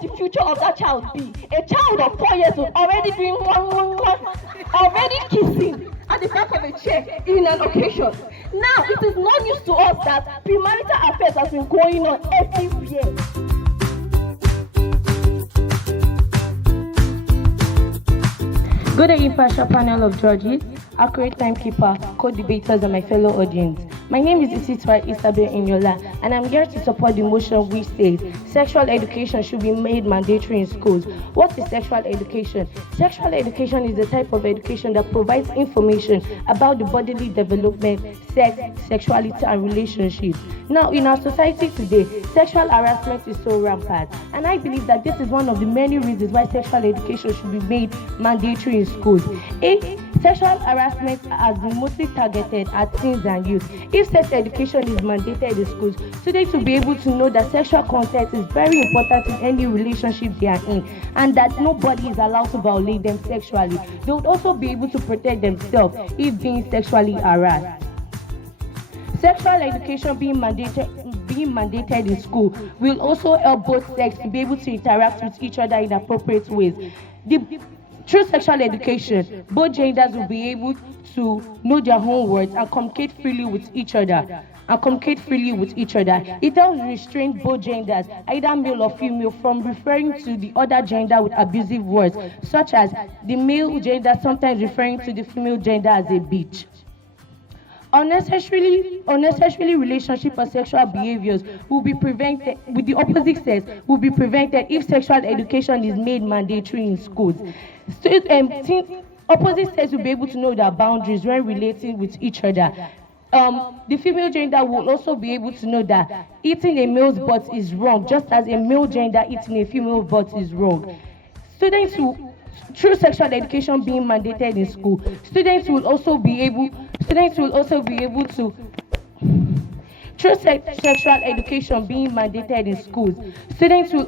will the future of that child be? A child of 4 years old already doing already kissing at the back of a chair in an occasion. Now, it is no news to us that premarital affairs has been going on everywhere. Good day, impartial panel of judges, accurate timekeeper, co-debaters, and my fellow audience. My name is Isitwa Isabel Inyola, and I'm here to support the motion which says sexual education should be made mandatory in schools. What is sexual education? Sexual education is the type of education that provides information about the bodily development, sex, sexuality, and relationships. Now, in our society today, sexual harassment is so rampant, and I believe that this is one of the many reasons why sexual education should be made mandatory in schools. Sexual harassment has been mostly targeted at teens and youth. If sex education is mandated in schools, students will be able to know that sexual consent is very important in any relationship they are in, and that nobody is allowed to violate them sexually. They would also be able to protect themselves if being sexually harassed. Sexual education being mandated in school will also help both sexes to be able to interact with each other in appropriate ways. Through sexual education, both genders will be able to know their own words and communicate freely with each other. It helps restrain both genders, either male or female, from referring to the other gender with abusive words, such as the male gender sometimes referring to the female gender as a bitch. Unnecessarily relationship or sexual behaviors will be prevented with the opposite sex will be prevented if sexual education is made mandatory in schools. Opposite sex will be able to know their boundaries when relating with each other. The female gender will also be able to know that eating a male's butt is wrong, just as a male gender eating a female butt is wrong. Through sexual education being mandated in school, students will also be able to through sexual education being mandated in schools, students will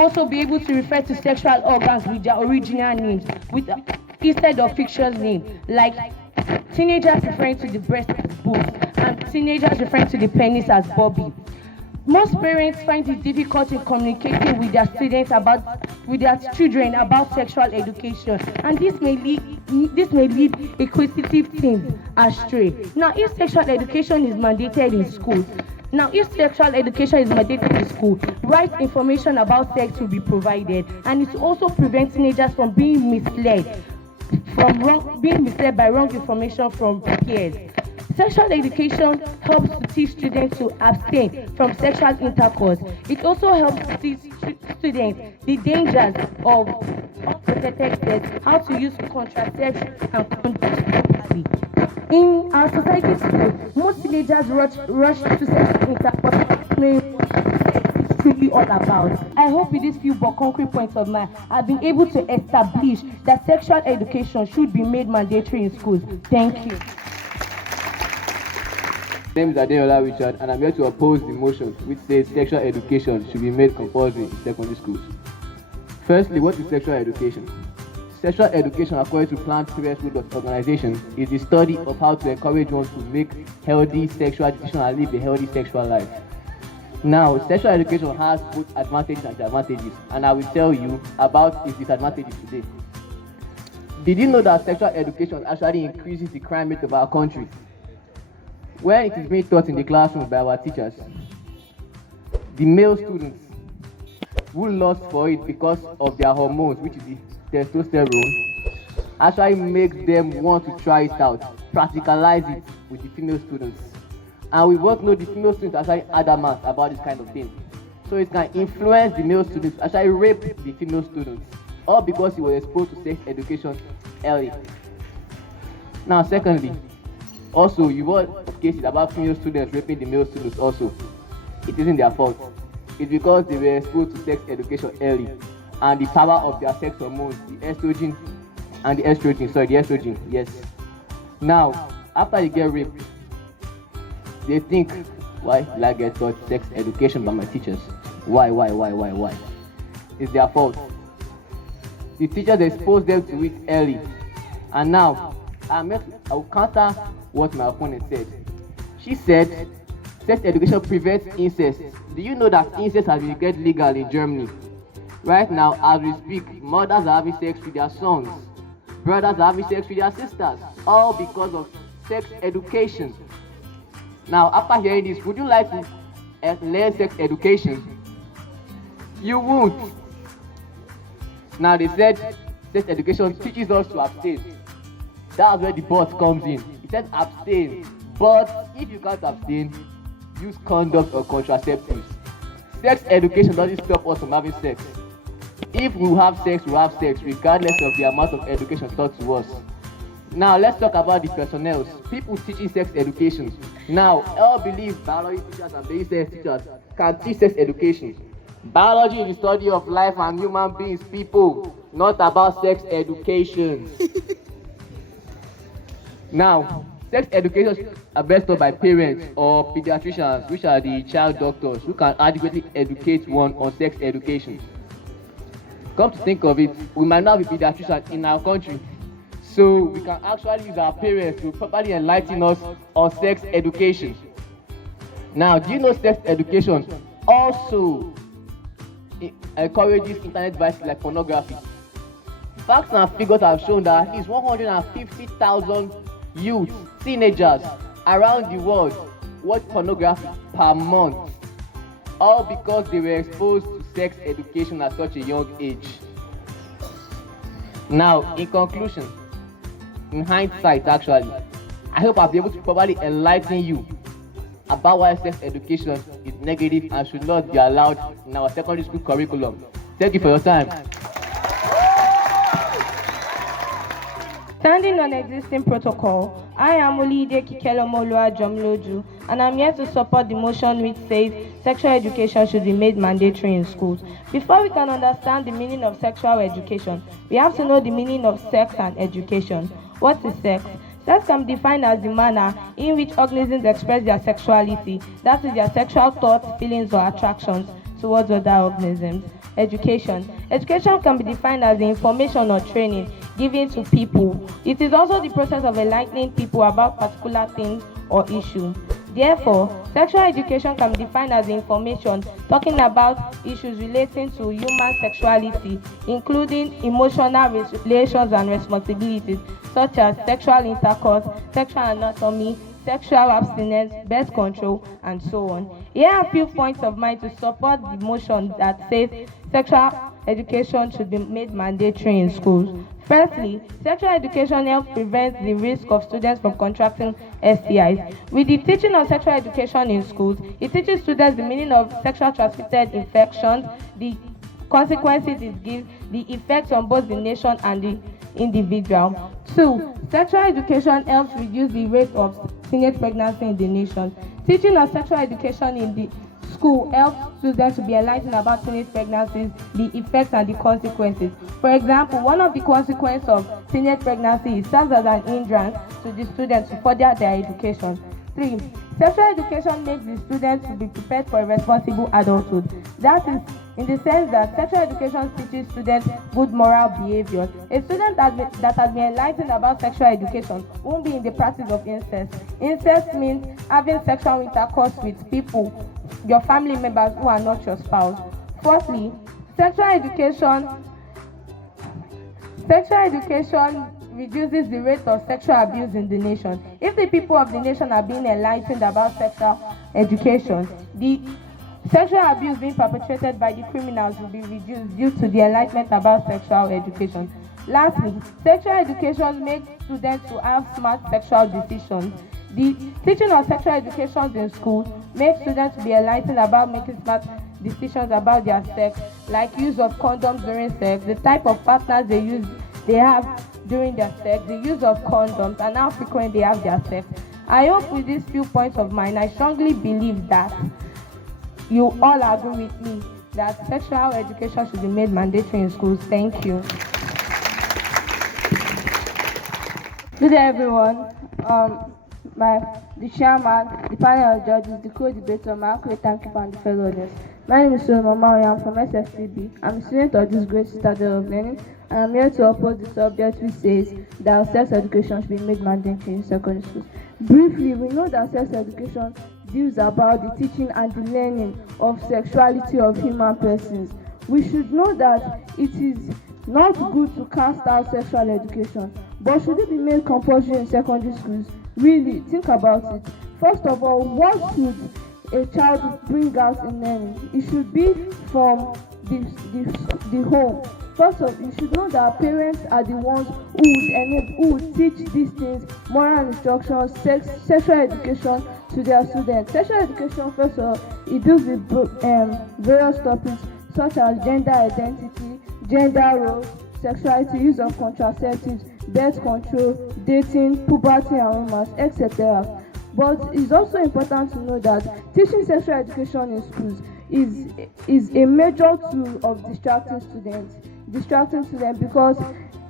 also be able to refer to sexual organs with their original names instead of fictional names, like teenagers referring to the breast as boobs and teenagers referring to the penis as Bobby. Most parents find it difficult in communicating with their children about sexual education, and this may lead inquisitive teens astray. Now, if sexual education is mandated in schools, right information about sex will be provided, and it also prevents teenagers from being misled by wrong information from peers. Sexual education helps to teach students to abstain from sexual intercourse. It also helps to teach students the dangers of unprotected sex, how to use contraception and condoms properly. In our society today, most teenagers rush to sexual intercourse knowing what sex is truly all about. I hope with these few but concrete points of mine, I've been able to establish that sexual education should be made mandatory in schools. Thank you. My name is Adeola Richard, and I'm here to oppose the motion which says sexual education should be made compulsory in secondary schools. Firstly, what is sexual education? Sexual education, according to Planned Parenthood Organization, is the study of how to encourage one to make healthy sexual decisions and live a healthy sexual life. Now, sexual education has both advantages and disadvantages, and I will tell you about its disadvantages today. Did you know that sexual education actually increases the crime rate of our country? When it is being taught in the classroom by our teachers, the male students who lust for it because of their hormones, which is the testosterone, actually makes them want to try it out, practicalize it with the female students. And we both know the female students are actually adamant about this kind of thing. So it can influence the male students, actually rape the female students, all because he was exposed to sex education early. Now, secondly, also, you heard cases about female students raping the male students also. It isn't their fault. It's because they were exposed to sex education early, and the power of their sex hormones, the estrogen, yes. Now, after they get raped, they think, why did I get taught sex education by my teachers? Why? It's their fault. The teachers exposed them to it early, and now I will counter what my opponent said. She said, sex education prevents incest. Do you know that incest has been made legal in Germany? Right now, as we speak, mothers are having sex with their sons, brothers are having sex with their sisters, all because of sex education. Now, after hearing this, would you like to learn sex education? You won't. Now, they said sex education teaches us to abstain. That's where the but comes in. It says abstain. But if you can't abstain, use condoms or contraceptives. Sex education doesn't stop us from having sex. If we have sex, we have sex, regardless of the amount of education taught to us. Now, let's talk about the personnel. People teaching sex education. Now, all believe biology teachers and basic science teachers can teach sex education. Biology is the study of life and human beings, people, not about sex education. Now, sex education are best taught by parents or pediatricians, which are the child doctors who can adequately educate one on sex education. Come to think of it, we might not be pediatricians in our country, so we can actually use our parents to properly enlighten us on sex education. Now, do you know sex education also encourages internet vices like pornography? Facts and figures have shown that at least 150,000 youth, teenagers around the world watch pornography per month, all because they were exposed to sex education at such a young age. Now, in conclusion, in hindsight actually, I hope I'll be able to properly enlighten you about why sex education is negative and should not be allowed in our secondary school curriculum. Thank you for your time. Standing on existing protocol, I am Olide Kikelomolua Jomloju, and I'm here to support the motion which says sexual education should be made mandatory in schools. Before we can understand the meaning of sexual education, we have to know the meaning of sex and education. What is sex? Sex can be defined as the manner in which organisms express their sexuality, that is, their sexual thoughts, feelings, or attractions towards other organisms. Education. Education can be defined as the information or training given to people. It is also the process of enlightening people about particular things or issues. Therefore, sexual education can be defined as the information talking about issues relating to human sexuality, including emotional relations and responsibilities, such as sexual intercourse, sexual anatomy, sexual abstinence, birth control, and so on. Here are a few points of mine to support the motion that says sexual education should be made mandatory in schools. Firstly, sexual education helps prevent the risk of students from contracting STIs. With the teaching of sexual education in schools, it teaches students the meaning of sexual transmitted infections, the consequences it gives, the effects on both the nation and the individual. 2. Sexual education helps reduce the rate of teenage pregnancy in the nation. Teaching of sexual education in the school helps students to be enlightened about teenage pregnancies, the effects and the consequences. For example, one of the consequences of teenage pregnancy serves as an hindrance to the students to further their education. 3. Sexual education makes the students to be prepared for a responsible adulthood. That is, in the sense that sexual education teaches students good moral behavior. A student that has been enlightened about sexual education won't be in the practice of incest. Incest means having sexual intercourse with people, your family members who are not your spouse. Fourthly, sexual education reduces the rate of sexual abuse in the nation. If the people of the nation are being enlightened about sexual education, the sexual abuse being perpetrated by the criminals will be reduced due to the enlightenment about sexual education. Lastly, sexual education makes students to have smart sexual decisions. The teaching of sexual education in schools makes students to be enlightened about making smart decisions about their sex, like use of condoms during sex, the type of partners they have during their sex, the use of condoms, and how frequent they have their sex. I hope with these few points of mine, I strongly believe that you all agree with me that sexual education should be made mandatory in schools. Thank you. Good day, everyone. The chairman, the panel of judges, the co-debater, my accurate timekeeper, and the fellow audience. My name is Solomon Maui. I'm from SSCB. I'm a student of this great citadel of learning. I'm here to oppose the subject which says that sex education should be made mandatory in secondary schools. Briefly, we know that sex education deals about the teaching and the learning of sexuality of human persons. We should know that it is not good to cast out sexual education, but should it be made compulsory in secondary schools? Really, think about it. First of all, what should a child bring out in learning? It should be from the home. First of all, you should know that parents are the ones who would teach these things, moral instruction, sexual education to their students. Sexual education, first of all, it deals with various topics such as gender identity, gender roles, sexuality, use of contraceptives, birth control, dating, puberty and romance, etc. But it's also important to know that teaching sexual education in schools is a major tool of distracting students because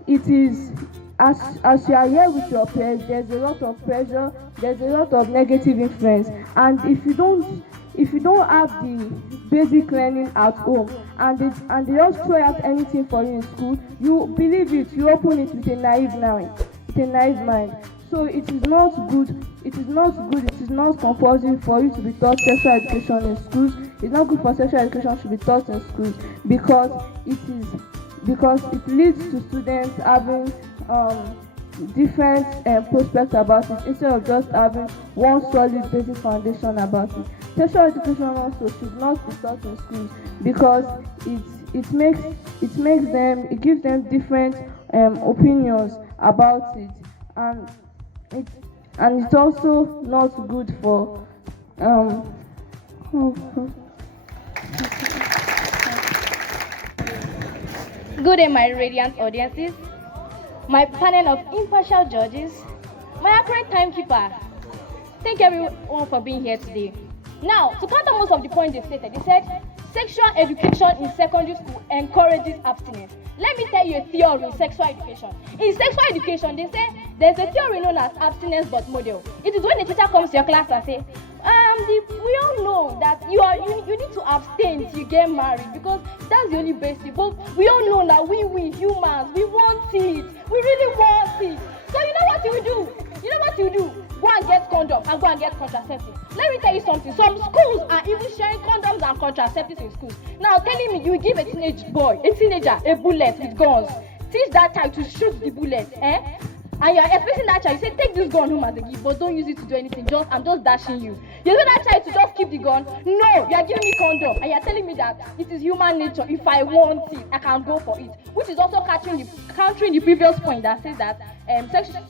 it is, as you are here with your peers, there's a lot of pressure, there's a lot of negative influence, and if you don't have the basic learning at home and they just throw out anything for you in school, you believe it, you open it with a naive mind. So it is not compulsory for you to be taught sexual education in schools. It's not good for sexual education to be taught in schools because it leads to students having different prospects about it instead of just having one solid basic foundation about it. Sexual education also should not be taught in schools because it gives them different opinions about it, and it's also not good for Good day, my radiant audiences, my panel of impartial judges, my accurate timekeeper. Thank everyone for being here today. Now, to counter most of the points they stated, they said sexual education in secondary school encourages abstinence. Let me tell you a theory in sexual education. In sexual education, they say there's a theory known as abstinence but model. It is when the teacher comes to your class and say, we all know that you need to abstain till you get married because that's the only basic. But we all know that we humans, we want it. We really want it. So you know what you do? Go and get condom and go and get contraceptives. Let me tell you something. Some schools are even sharing condoms and contraceptives in schools. Now telling me you give a teenager, a bullet with guns. Teach that child to shoot the bullet, And you're expecting that child, you say, take this gun home as a gift, but don't use it to do anything. I'm just dashing you. You want that child to just keep the gun? No, you're giving me condom. And you're telling me that it is human nature. If I want it, I can go for it. Which is also countering the previous point that says that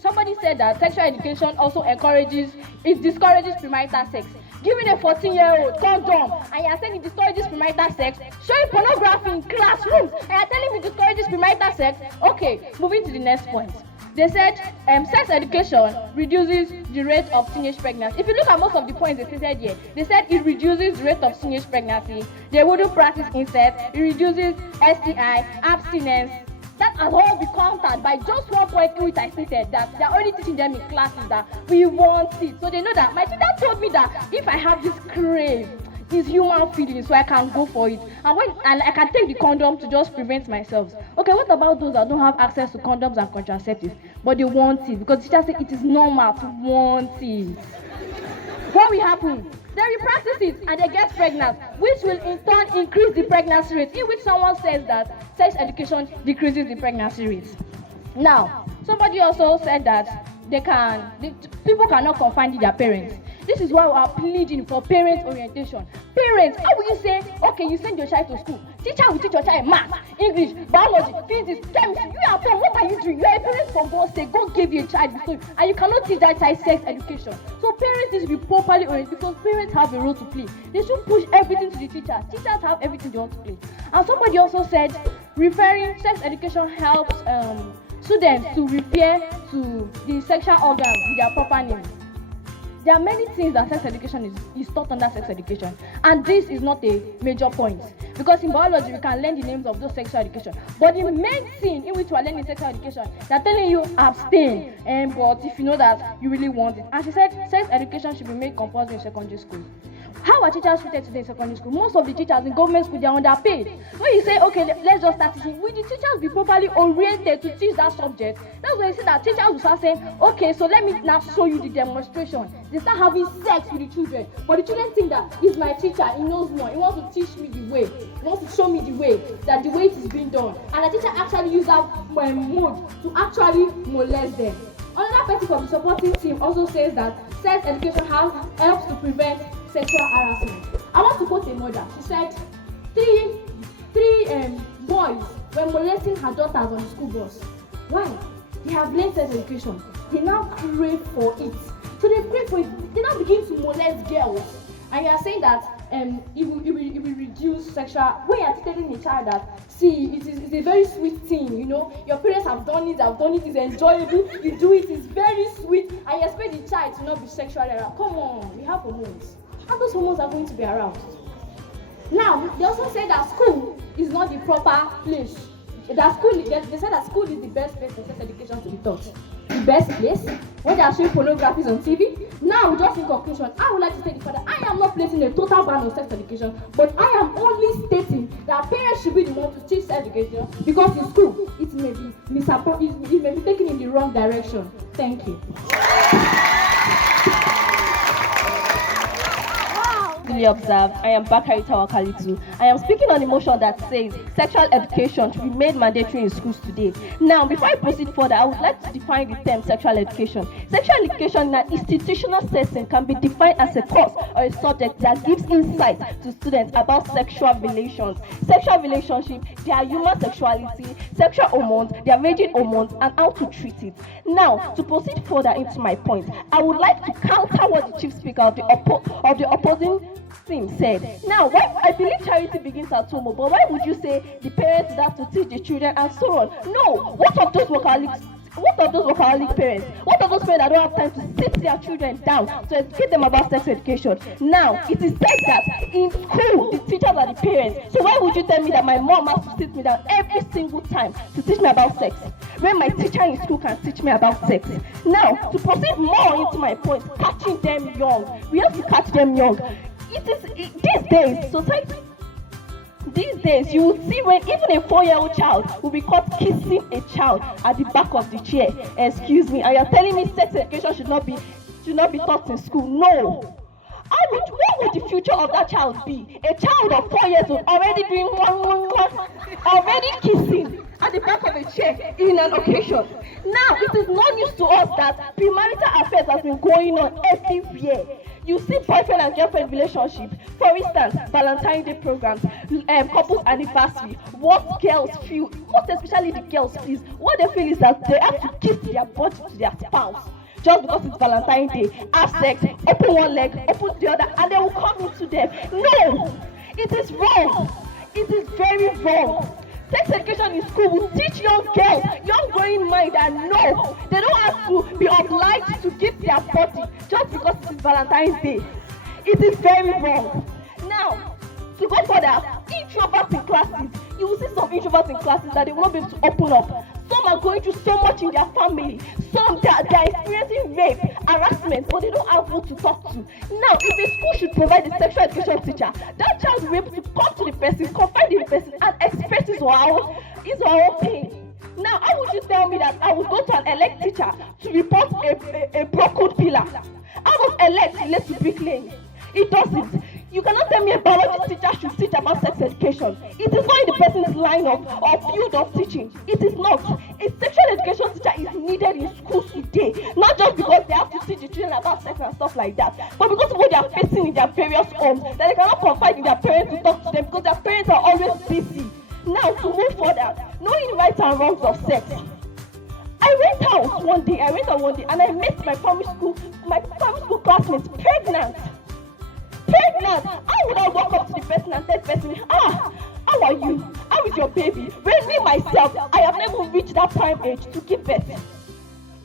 somebody said that sexual education also discourages premarital sex. Giving a 14-year-old condom and you're saying it discourages premarital sex, showing pornography in classrooms and you're telling me it discourages premarital sex. Okay, moving to the next point. They said sex education reduces the rate of teenage pregnancy. If you look at most of the points they said here, they said it reduces the rate of teenage pregnancy. They wouldn't practice incest. It reduces STI, abstinence. That has all been countered by just one point in which I stated that they're only teaching them in classes that we want it. So they know that my teacher told me that if I have this crave, this human feeling, so I can go for it. And I can take the condom to just prevent myself. Okay, what about those that don't have access to condoms and contraceptives, but they want it? Because the teacher said it is normal to want it. What will happen? They will practice it and they get pregnant, which will in turn increase the pregnancy rate, in which someone says that sex education decreases the pregnancy rate. Now, somebody also said that people cannot confide their parents. This is why we are pleading for parent orientation. Parents, how will you say, okay, you send your child to school, teacher will teach your child math, English, biology, physics, chemistry. You are home, what are you doing? You are a parent for God's sake. God gave you a child before, and you cannot teach that child sex education. So parents need to be properly oriented because parents have a role to play. They should push everything to the teachers. Teachers have everything they want to play. And somebody also said, referring sex education helps students to repair to the sexual organs with their proper names. There are many things that sex education is taught under sex education, and this is not a major point because in biology we can learn the names of those sexual education. But the main thing in which we are learning sexual education, they're telling you abstain, but if you know that you really want it. And she said sex education should be made compulsory in secondary school. How are teachers treated today in secondary school? Most of the teachers in government school, they are underpaid. When you say, okay, let's just start teaching, will the teachers be properly oriented to teach that subject? That's why you see that teachers will start saying, okay, so let me now show you the demonstration. They start having sex with the children. But the children think that he's my teacher, he knows more, he wants to teach me the way, he wants to show me the way, that the way it is being done. And the teacher actually use that mode to actually molest them. Another person from the supporting team also says that sex education helps to prevent sexual harassment. I want to quote a mother. She said, three boys were molesting her daughters on the school bus. Why? They have learned sex education. They now crave for it. So they crave for it. They now begin to molest girls. And you are saying that it will reduce sexual. When you are telling a child that, see, it's a very sweet thing, you know, your parents have done it, it's enjoyable, you do it, it's very sweet, and you expect the child to not be sexually aroused. Come on, we have hormones. How those hormones are going to be aroused? Now, they also say that school is not the proper place. They say that school is the best place for sex education to be taught. The best place when they are showing pornography on TV. Now, just in conclusion, I would like to say the fact that I am not placing a total ban on sex education, but I am only stating that parents should be the ones to teach sex education, because in school it may be taken in the wrong direction. Thank you. Observed, I am Bakari Tawakalitu. I am speaking on the motion that says sexual education should be made mandatory in schools today. Now, before I proceed further, I would like to define the term sexual education. Sexual education in an institutional setting can be defined as a course or a subject that gives insight to students about sexual relations. Sexual relationship, their human sexuality, sexual hormones, their raging hormones, and how to treat it. Now, to proceed further into my point, I would like to counter what the chief speaker of the opposing team said. Now, why I believe charity begins at home, but why would you say the parents have to teach the children and so on? No, what of those workaholic parents? What of those parents that don't have time to sit their children down to educate them about sex education? Now, it is said that in school, the teachers are the parents. So why would you tell me that my mom has to sit me down every single time to teach me about sex, when my teacher in school can teach me about sex? Now, to proceed more into my point, catching them young. We have to catch them young. These days, you will see when even a 4-year-old child will be caught kissing a child at the back of the chair. Excuse me, and you're telling me sex education should not be taught in school? No. What would the future of that child be? A child of 4 years old already doing already kissing at the back of a chair in an occasion. Now, it is not news to us that premarital affairs has been going on everywhere. You see boyfriend and girlfriend relationship, for instance, Valentine's Day programs, couples anniversary. What girls feel, most especially the girls, please, what they feel is that they have to kiss their body to their spouse just because it's Valentine's Day, have sex, open one leg, open the other, and they will come into them. No, it is wrong. It is very wrong. Sex education in school will teach young girls, young growing mind, that no, they don't have to be obliged to give their body just because it is Valentine's Day. It is very wrong. Now, to go further, introverts in classes, you will see some introverts in classes that they will not be able to open up. Some are going through so much in their family. Some they are experiencing rape, harassment, but they don't have who to talk to. Now, if a school should provide a sexual education teacher, that child will be able to come to the person, confide in the person, and express his or her own pain. Now, how would you tell me that I would go to an elect teacher to report a broken pillar? How does elect relate to bricklaying? It doesn't. You cannot tell me a biology teacher should teach about sex education. It is not in the person's line of field of teaching. It is not. A sexual education teacher is needed in schools today. Not just because they have to teach the children about sex and stuff like that, but because of what they are facing in their various homes, that they cannot confide in their parents to talk to them because their parents are always busy. Now, to move further, knowing rights and wrongs of sex. I went out one day and I met my primary school classmates pregnant. How would I walk up to the person and tell the person, how are you? How is your baby? When me myself, I have never reached that prime age to give birth.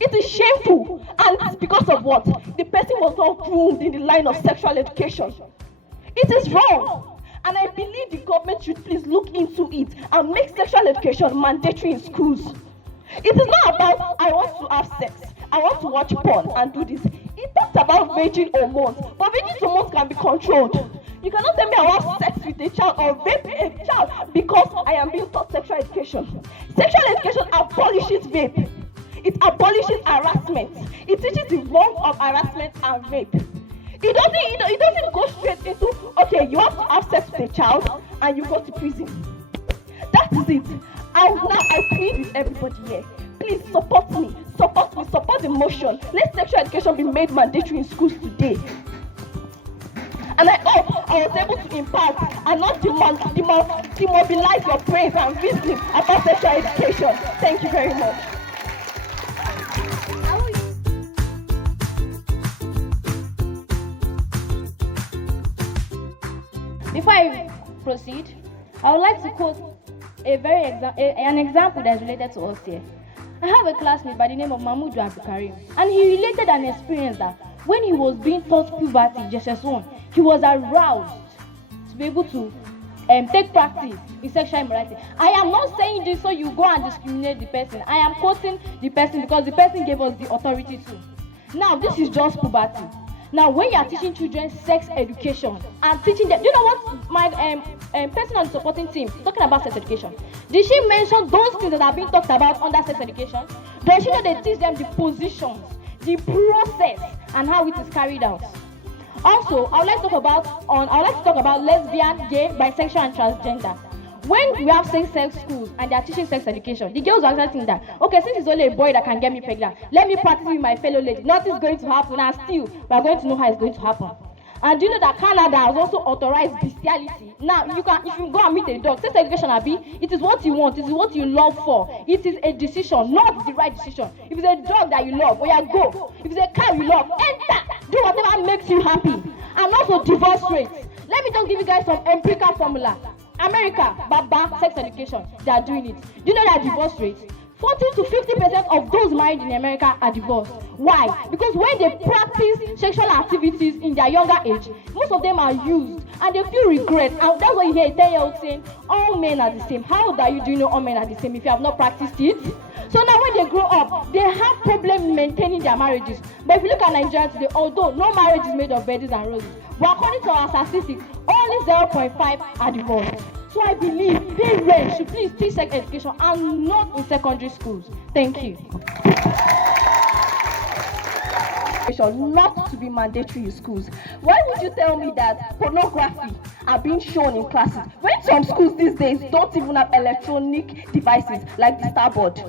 It is shameful, and it's because of what? The person was not groomed in the line of sexual education. It is wrong, and I believe the government should please look into it and make sexual education mandatory in schools. It is not about I want to have sex, I want to watch porn and do this. It talks about raging hormones, but raging hormones can be controlled. You cannot tell me I want sex with a child or rape a child because I am being taught sexual education. Sexual education abolishes rape. It abolishes harassment. It teaches the wrongs of harassment and rape. It doesn't go straight into, okay, you have to have sex with a child and you go to prison. That is it. I plead with everybody here. Please support me, support the motion. Let sexual education be made mandatory in schools today. And I hope I was able to impact and not demobilize your brains and reasoning about sexual education. Thank you very much. Before I proceed, I would like to quote an example that is related to us here. I have a classmate by the name of Mahmoud Abdulkarim, and he related an experience that when he was being taught puberty, JSS1, he was aroused to be able to take practice in sexual immorality. I am not saying this so you go and discriminate the person. I am quoting the person because the person gave us the authority to. Now, this is just puberty. Now, when you are teaching children sex education and teaching them, do you know what my person on the supporting team talking about sex education? Did she mention those things that are being talked about under sex education? Does she know they teach them the positions, the process, and how it is carried out? Also, I would like to talk about lesbian, gay, bisexual, and transgender. When we have same-sex schools and they are teaching sex education, the girls are actually thinking that, okay, since it's only a boy that can get me pregnant, let me practice with my fellow lady. Nothing's going to happen, and still, we are going to know how it's going to happen. And do you know that Canada has also authorized bestiality? Now, if you go and meet a dog, sex education, it is what you want, it is what you love for. It is a decision, not the right decision. If it's a dog that you love, go. If it's a car you love, enter. Do whatever makes you happy. And also divorce rates. Let me just give you guys some empirical formula. America, Baba, sex education, they are doing it. Do you know that divorce rate? 40 to 50% of those married in America are divorced. Why? Because when they practice sexual activities in their younger age, most of them are used and they feel regret. And that's why you hear a 10-year-old saying, all men are the same. How old are you? Do you know all men are the same if you have not practiced it? So now when they grow up, they have problem maintaining their marriages. But if you look at Nigeria today, although no marriage is made of berries and roses, but according to our statistics, only 0.5 are divorced. So I believe parents should please teach sex education and not in secondary schools. Thank you. Not to be mandatory in schools. Why would you tell me that pornography are being shown in classes when some schools these days don't even have electronic devices like the starboard?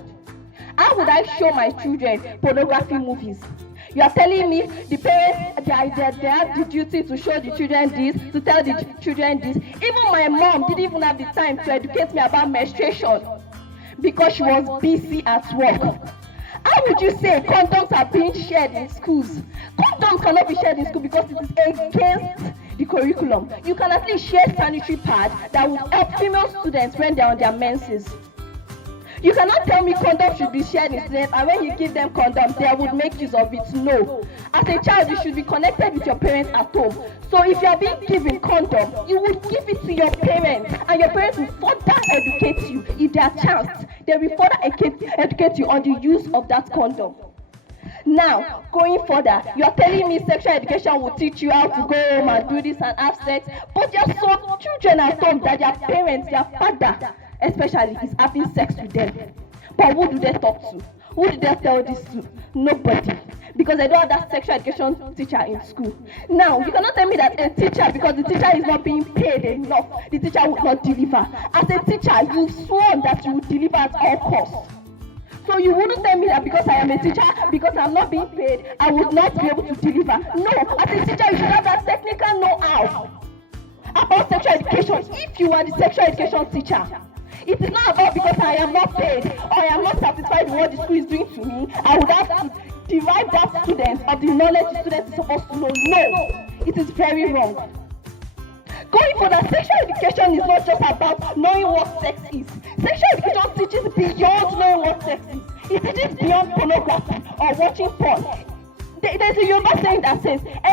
How would I show my children pornography movies? You are telling me the parents, they have the duty to show the children this, to tell the children this. Even my mom didn't even have the time to educate me about menstruation because she was busy at work. How would you say condoms are being shared in schools? Condoms cannot be shared in school because it is against the curriculum. You can at least share sanitary pads that will help female students when they're on their menses. You cannot tell me condoms should be shared in students, and when you give them condoms, they would make use of it. No. As a child, you should be connected with your parents at home. So if you are being given condom, you would give it to your parents, and your parents will further educate you. If they are chanced, they will further educate you on the use of that condom. Now, going further, you are telling me sexual education will teach you how to go home and do this and have sex, but there are some children at home that their parents, their father, especially, is having sex with them. But who do they talk to? Who do they tell this to? Nobody. Because they don't have that sexual education teacher in school. Now, you cannot tell me that a teacher, because the teacher is not being paid enough, the teacher would not deliver. As a teacher, you've sworn that you would deliver at all costs. So you wouldn't tell me that because I am a teacher, because I'm not being paid, I would not be able to deliver. No, as a teacher, you should have that technical know-how about sexual education if you are the sexual education teacher. It is not about because I am not paid or I am not satisfied with what the school is doing to me, I would have to deprive that student of the knowledge the student is supposed to know. No, it is very wrong. Going for that, sexual education is not just about knowing what sex is. Sexual education teaches beyond knowing what sex is. It teaches beyond pornography or watching porn. There's a Yoruba saying that says, a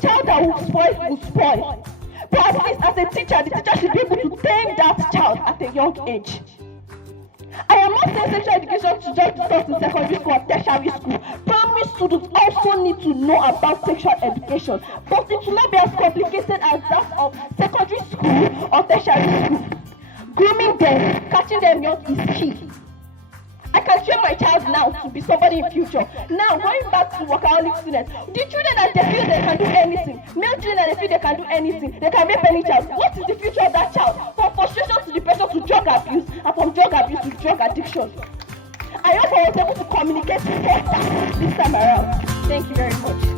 child that will spoil. But at least as a teacher, the teacher should be able to tame that child at a young age. I am not saying sexual education should just be taught in secondary school or tertiary school. Primary Every student also need to know about sexual education, but it will not be as complicated as that of secondary school or tertiary school. Grooming them, catching them young is key. I can train my child now to be somebody in future. Now, going back to workaholic students, the children that they feel they can do anything, male children that they feel they can do anything, they can make any child. What is the future of that child? From frustration to depression to drug abuse, and from drug abuse to drug addiction. I hope I was able to communicate better this time around. Thank you very much.